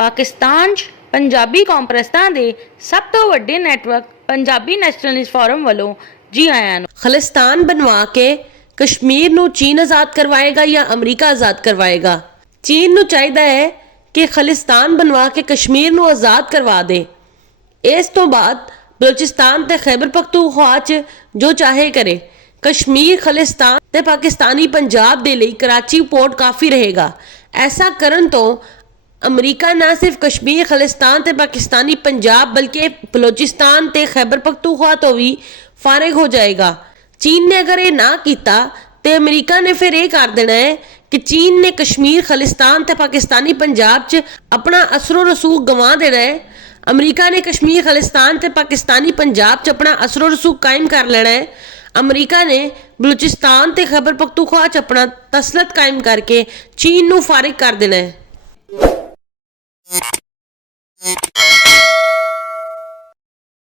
ਪਾਕਿਸਤਾਨ 'ਚ ਪੰਜਾਬੀ ਕਾਨਫਰੰਸਾਂ ਦੇ ਸਭ ਤੋਂ ਵੱਡੇ ਨੈਟਵਰਕ ਪੰਜਾਬੀ ਨੈਸ਼ਨਲਿਸਟ ਫੋਰਮ ਵੱਲੋਂ ਜੀ ਆਇਆਂ ਨੂੰ। खालिस्तान बनवा के कश्मीर नू चीन आज़ाद करवाएगा या अमरीका आज़ाद करवाएगा? चीन नू चाहिदा है कि खालिस्तान बनवा के कश्मीर नू आज़ाद करवा दे। इस तो बाद बलोचिस्तान ते खैबर पख्तूनख्वा च जो चाहे करे। कश्मीर खालिस्तान ते पाकिस्तानी पंजाब दे लई कराची पोर्ट काफ़ी रहेगा। ऐसा करन तो अमरीका ना सिर्फ कश्मीर खालिस्तान ते पाकिस्तानी पंजाब बल्कि बलोचिस्तान ते खैबर पख्तूनख्वा तो भी फारिग हो जाएगा। चीन ने अगर ये ना किया तो अमरीका ने फिर ये कर देना है कि चीन ने कश्मीर खालिस्तान ते पाकिस्तानी पंजाब च अपना असरो रसूख गंवा देना है। अमरीका ने कश्मीर खालिस्तान ते पाकिस्तानी पंजाब च अपना असरो रसूख कायम कर लेना है। अमरीका ने बलूचिस्तान ते खैबर पख्तूनख्वा च अपना तसलत कायम करके चीन नू फारिग कर देना है।